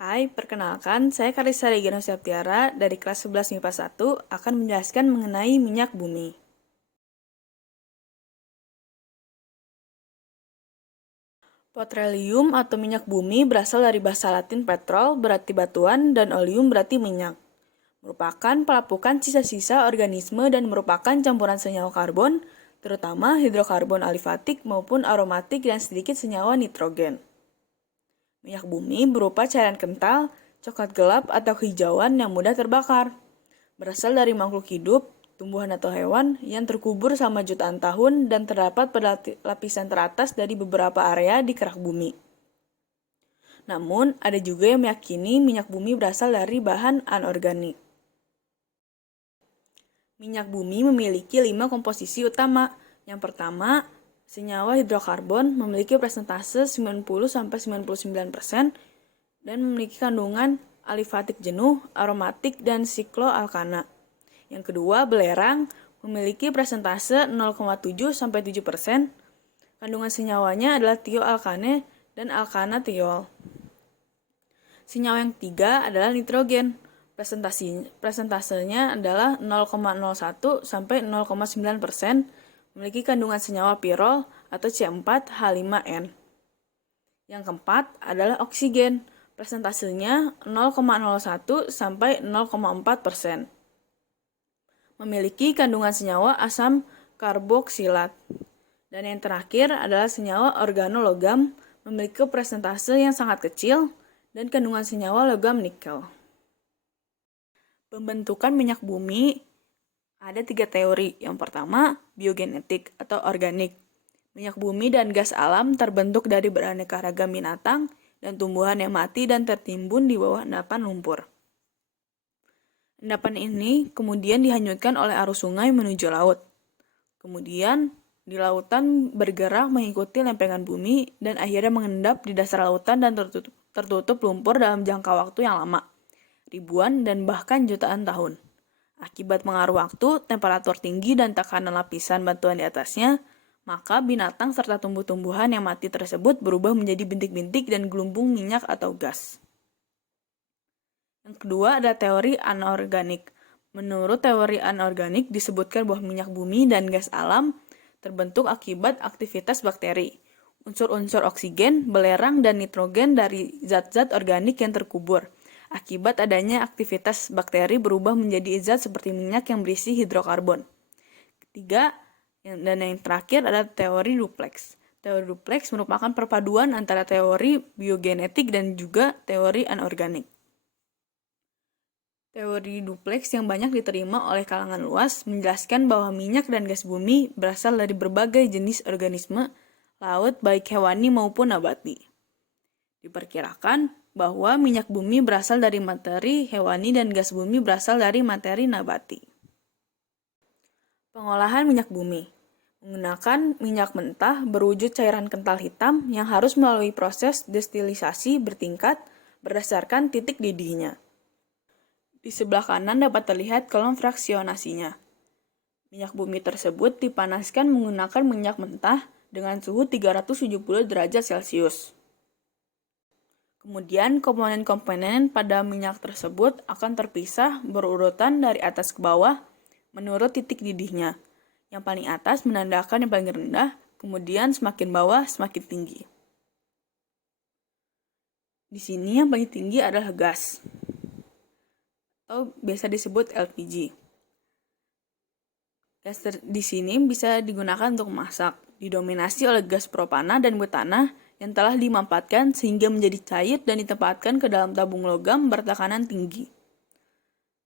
Hai, perkenalkan, saya Karissa Regina Septiara dari kelas 11 MIPA 1 akan menjelaskan mengenai minyak bumi. Petroleum atau minyak bumi berasal dari bahasa Latin petrol berarti batuan dan oleum berarti minyak. Merupakan pelapukan sisa-sisa organisme dan merupakan campuran senyawa karbon, terutama hidrokarbon alifatik maupun aromatik dan sedikit senyawa nitrogen. Minyak bumi berupa cairan kental, coklat gelap atau hijauan yang mudah terbakar. Berasal dari makhluk hidup, tumbuhan atau hewan yang terkubur selama jutaan tahun dan terdapat pada lapisan teratas dari beberapa area di kerak bumi. Namun, ada juga yang meyakini minyak bumi berasal dari bahan anorganik. Minyak bumi memiliki 5 komposisi utama. Yang pertama, senyawa hidrokarbon memiliki persentase 90-99% dan memiliki kandungan alifatik jenuh, aromatik, dan sikloalkana. Yang kedua, belerang memiliki persentase 0,7-7%. Kandungan senyawanya adalah tioalkane dan alkana tiol. Senyawa yang ketiga adalah nitrogen. Presentasenya adalah 0,01-0,9%, memiliki kandungan senyawa pirol atau C4H5N. Yang keempat adalah oksigen. Presentasenya 0,01-0,4%. Memiliki kandungan senyawa asam karboksilat. Dan yang terakhir adalah senyawa organologam, memiliki persentase yang sangat kecil dan kandungan senyawa logam nikel. Pembentukan minyak bumi ada 3 teori. Yang pertama, biogenetik atau organik. Minyak bumi dan gas alam terbentuk dari beraneka ragam binatang dan tumbuhan yang mati dan tertimbun di bawah endapan lumpur. Endapan ini kemudian dihanyutkan oleh arus sungai menuju laut. Kemudian di lautan bergerak mengikuti lempengan bumi dan akhirnya mengendap di dasar lautan dan tertutup lumpur dalam jangka waktu yang lama, ribuan dan bahkan jutaan tahun. Akibat pengaruh waktu, temperatur tinggi dan tekanan lapisan batuan di atasnya, maka binatang serta tumbuh-tumbuhan yang mati tersebut berubah menjadi bintik-bintik dan gelumbung minyak atau gas. Yang kedua ada teori anorganik. Menurut teori anorganik disebutkan bahwa minyak bumi dan gas alam terbentuk akibat aktivitas bakteri. Unsur-unsur oksigen, belerang, dan nitrogen dari zat-zat organik yang terkubur. Akibat adanya aktivitas bakteri berubah menjadi zat seperti minyak yang berisi hidrokarbon. Ketiga, dan yang terakhir adalah teori duplex. Teori duplex merupakan perpaduan antara teori biogenetik dan juga teori anorganik. Teori duplex yang banyak diterima oleh kalangan luas menjelaskan bahwa minyak dan gas bumi berasal dari berbagai jenis organisme laut baik hewani maupun nabati. Diperkirakan bahwa minyak bumi berasal dari materi hewani dan gas bumi berasal dari materi nabati. Pengolahan minyak bumi menggunakan minyak mentah berwujud cairan kental hitam yang harus melalui proses destilisasi bertingkat berdasarkan titik didihnya. Di sebelah kanan dapat terlihat kolom fraksionasinya. Minyak bumi tersebut dipanaskan menggunakan minyak mentah dengan suhu 370 derajat Celcius. Kemudian komponen-komponen pada minyak tersebut akan terpisah berurutan dari atas ke bawah menurut titik didihnya. Yang paling atas menandakan yang paling rendah, kemudian semakin bawah semakin tinggi. Di sini yang paling tinggi adalah gas, atau biasa disebut LPG. Gas di sini bisa digunakan untuk memasak, didominasi oleh gas propana dan butana yang telah dimanfaatkan sehingga menjadi cair dan ditempatkan ke dalam tabung logam bertekanan tinggi.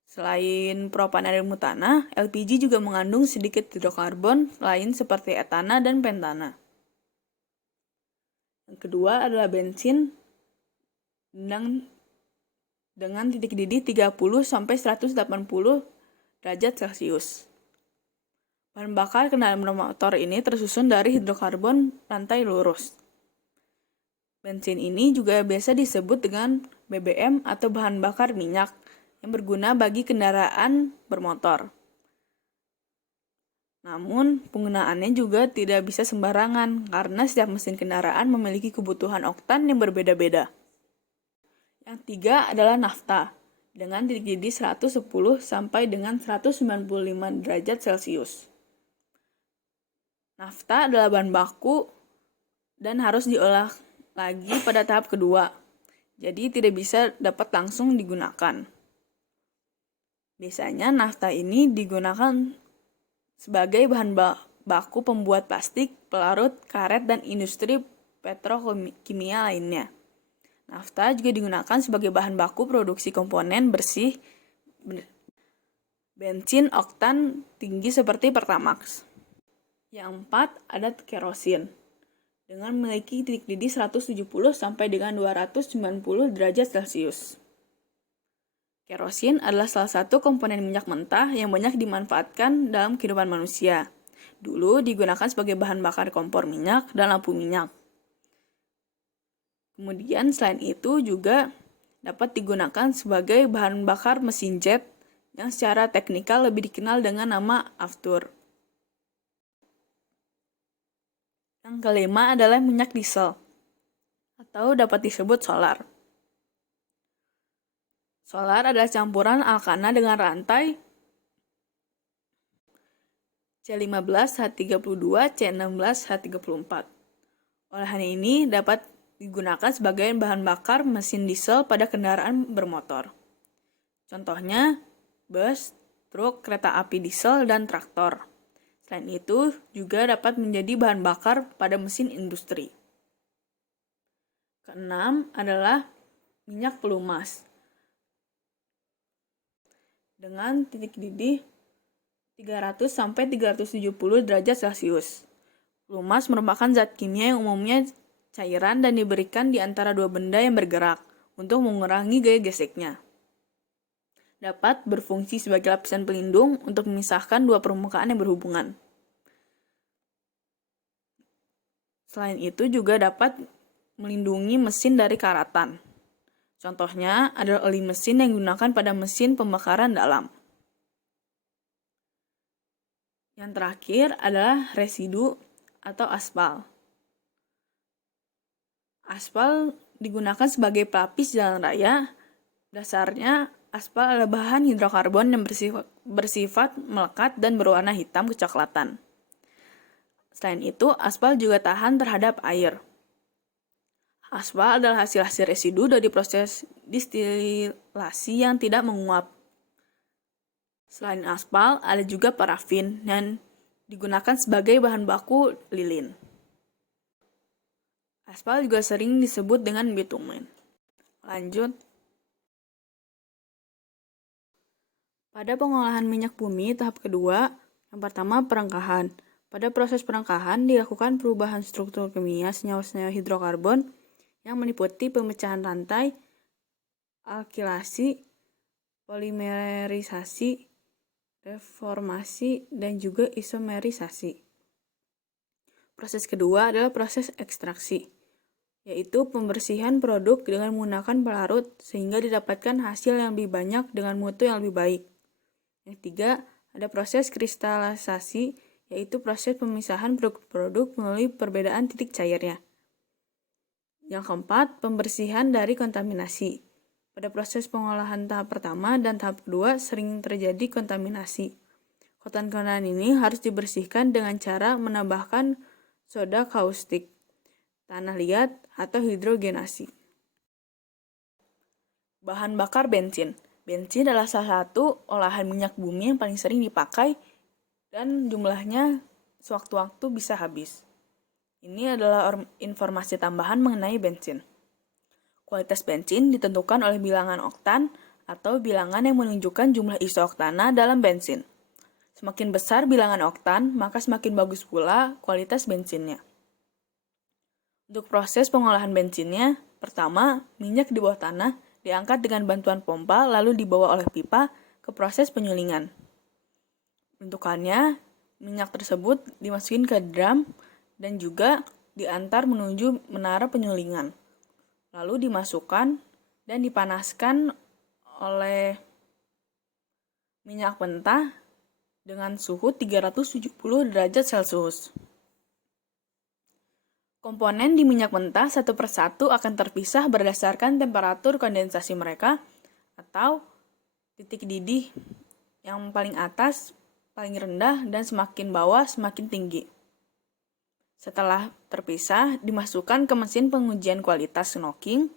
Selain propana dan butana, LPG juga mengandung sedikit hidrokarbon lain seperti etana dan pentana. Yang kedua adalah bensin dengan titik didih 30-180 derajat Celcius. Bahan bakar kendaraan bermotor ini tersusun dari hidrokarbon rantai lurus. Bensin ini juga biasa disebut dengan BBM atau bahan bakar minyak yang berguna bagi kendaraan bermotor. Namun, penggunaannya juga tidak bisa sembarangan karena setiap mesin kendaraan memiliki kebutuhan oktan yang berbeda-beda. Yang tiga adalah nafta dengan titik didih 110 sampai dengan 195 derajat Celcius. Nafta adalah bahan baku dan harus diolah lagi pada tahap kedua. Jadi tidak bisa dapat langsung digunakan. Biasanya nafta ini digunakan sebagai bahan baku pembuat plastik, pelarut, karet, dan industri petrokimia lainnya. Nafta juga digunakan sebagai bahan baku produksi komponen bersih bensin oktan tinggi seperti Pertamax. Yang 4 ada kerosin dengan memiliki titik didih 170 sampai dengan 290 derajat Celcius. Kerosin adalah salah satu komponen minyak mentah yang banyak dimanfaatkan dalam kehidupan manusia. Dulu digunakan sebagai bahan bakar kompor minyak dan lampu minyak. Kemudian selain itu juga dapat digunakan sebagai bahan bakar mesin jet yang secara teknikal lebih dikenal dengan nama aftur. Yang kelima adalah minyak diesel atau dapat disebut solar. Solar adalah campuran alkana dengan rantai C15H32, C16H34. Olahan ini dapat digunakan sebagai bahan bakar mesin diesel pada kendaraan bermotor. Contohnya, bus, truk, kereta api diesel, dan traktor. Selain itu, juga dapat menjadi bahan bakar pada mesin industri. Keenam adalah minyak pelumas dengan titik didih 300 sampai 370 derajat Celcius. Pelumas merupakan zat kimia yang umumnya cairan dan diberikan di antara dua benda yang bergerak untuk mengurangi gaya geseknya. Dapat berfungsi sebagai lapisan pelindung untuk memisahkan dua permukaan yang berhubungan. Selain itu juga dapat melindungi mesin dari karatan. Contohnya adalah oli mesin yang digunakan pada mesin pembakaran dalam. Yang terakhir adalah residu atau aspal. Aspal digunakan sebagai pelapis jalan raya. Dasarnya, aspal adalah bahan hidrokarbon yang bersifat melekat dan berwarna hitam kecoklatan. Selain itu, aspal juga tahan terhadap air. Aspal adalah hasil residu dari proses distilasi yang tidak menguap. Selain aspal, ada juga parafin dan digunakan sebagai bahan baku lilin. Aspal juga sering disebut dengan bitumen. Lanjut. Pada pengolahan minyak bumi tahap kedua, yang pertama perengkahan. Pada proses perengkahan dilakukan perubahan struktur kimia senyawa-senyawa hidrokarbon yang meliputi pemecahan rantai, alkilasi, polimerisasi, reformasi, dan juga isomerisasi. Proses kedua adalah proses ekstraksi, yaitu pembersihan produk dengan menggunakan pelarut sehingga didapatkan hasil yang lebih banyak dengan mutu yang lebih baik. Yang tiga, ada proses kristalisasi, yaitu proses pemisahan produk-produk melalui perbedaan titik cairnya. Yang keempat, pembersihan dari kontaminasi. Pada proses pengolahan tahap pertama dan tahap kedua sering terjadi kontaminasi. Kotoran-kotoran ini harus dibersihkan dengan cara menambahkan soda kaustik, tanah liat, atau hidrogenasi. Bahan bakar bensin. Bensin adalah salah satu olahan minyak bumi yang paling sering dipakai dan jumlahnya sewaktu-waktu bisa habis. Ini adalah informasi tambahan mengenai bensin. Kualitas bensin ditentukan oleh bilangan oktan atau bilangan yang menunjukkan jumlah iso-oktana dalam bensin. Semakin besar bilangan oktan, maka semakin bagus pula kualitas bensinnya. Untuk proses pengolahan bensinnya, pertama, minyak di bawah tanah diangkat dengan bantuan pompa lalu dibawa oleh pipa ke proses penyulingan. Bentukannya, minyak tersebut dimasukin ke drum dan juga diantar menuju menara penyulingan. Lalu dimasukkan dan dipanaskan oleh minyak mentah dengan suhu 370 derajat Celcius. Komponen di minyak mentah satu persatu akan terpisah berdasarkan temperatur kondensasi mereka atau titik didih yang paling atas, paling rendah, dan semakin bawah semakin tinggi. Setelah terpisah, dimasukkan ke mesin pengujian kualitas knocking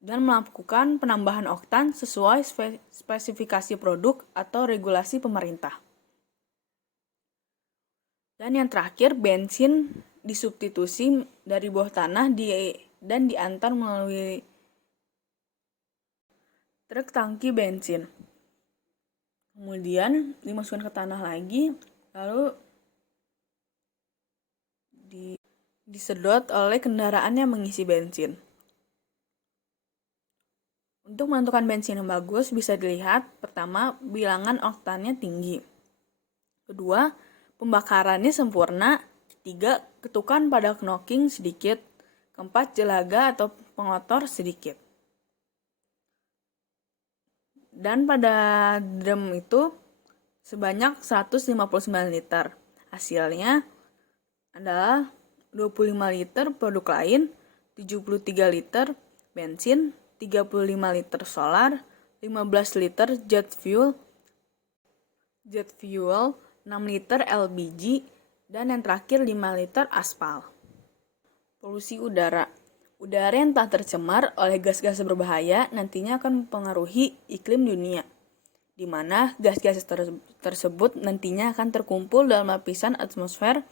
dan melakukan penambahan oktan sesuai spesifikasi produk atau regulasi pemerintah. Dan yang terakhir, bensin disubstitusi dari bawah tanah dan diantar melalui truk tangki bensin. Kemudian dimasukkan ke tanah lagi, lalu disedot oleh kendaraan yang mengisi bensin. Untuk menentukan bensin yang bagus bisa dilihat, pertama, bilangan oktannya tinggi. Kedua, pembakarannya sempurna. Ketiga, ketukan pada knocking sedikit. Keempat, jelaga atau pengotor sedikit. Dan pada drum itu sebanyak 159 liter. Hasilnya adalah 25 liter produk lain, 73 liter bensin, 35 liter solar, 15 liter jet fuel, 6 liter LPG, dan yang terakhir 5 liter aspal. Polusi udara. Udara yang tak tercemar oleh gas-gas berbahaya nantinya akan mempengaruhi iklim dunia, di mana gas-gas tersebut nantinya akan terkumpul dalam lapisan atmosfer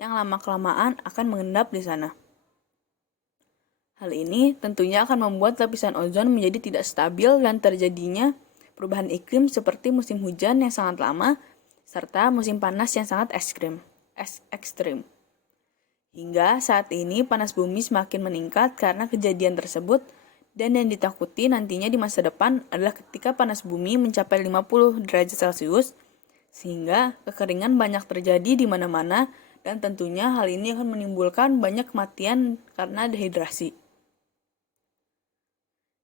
yang lama-kelamaan akan mengendap di sana. Hal ini tentunya akan membuat lapisan ozon menjadi tidak stabil dan terjadinya perubahan iklim seperti musim hujan yang sangat lama serta musim panas yang sangat ekstrim. Hingga saat ini panas bumi semakin meningkat karena kejadian tersebut, dan yang ditakuti nantinya di masa depan adalah ketika panas bumi mencapai 50 derajat Celcius, sehingga kekeringan banyak terjadi di mana-mana, dan tentunya hal ini akan menimbulkan banyak kematian karena dehidrasi.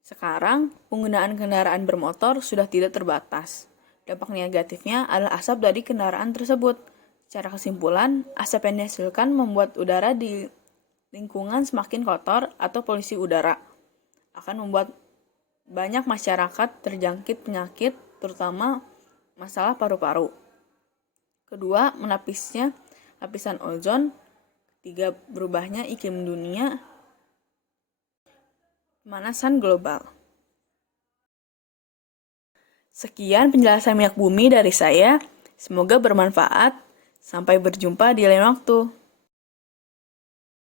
Sekarang, penggunaan kendaraan bermotor sudah tidak terbatas. Dampak negatifnya adalah asap dari kendaraan tersebut. Secara kesimpulan, asap yang dihasilkan membuat udara di lingkungan semakin kotor atau polusi udara. Akan membuat banyak masyarakat terjangkit penyakit, terutama masalah paru-paru. Kedua, menapisnya lapisan ozon. Ketiga, berubahnya iklim dunia. Pemanasan global. Sekian penjelasan minyak bumi dari saya. Semoga bermanfaat. Sampai berjumpa di lain waktu.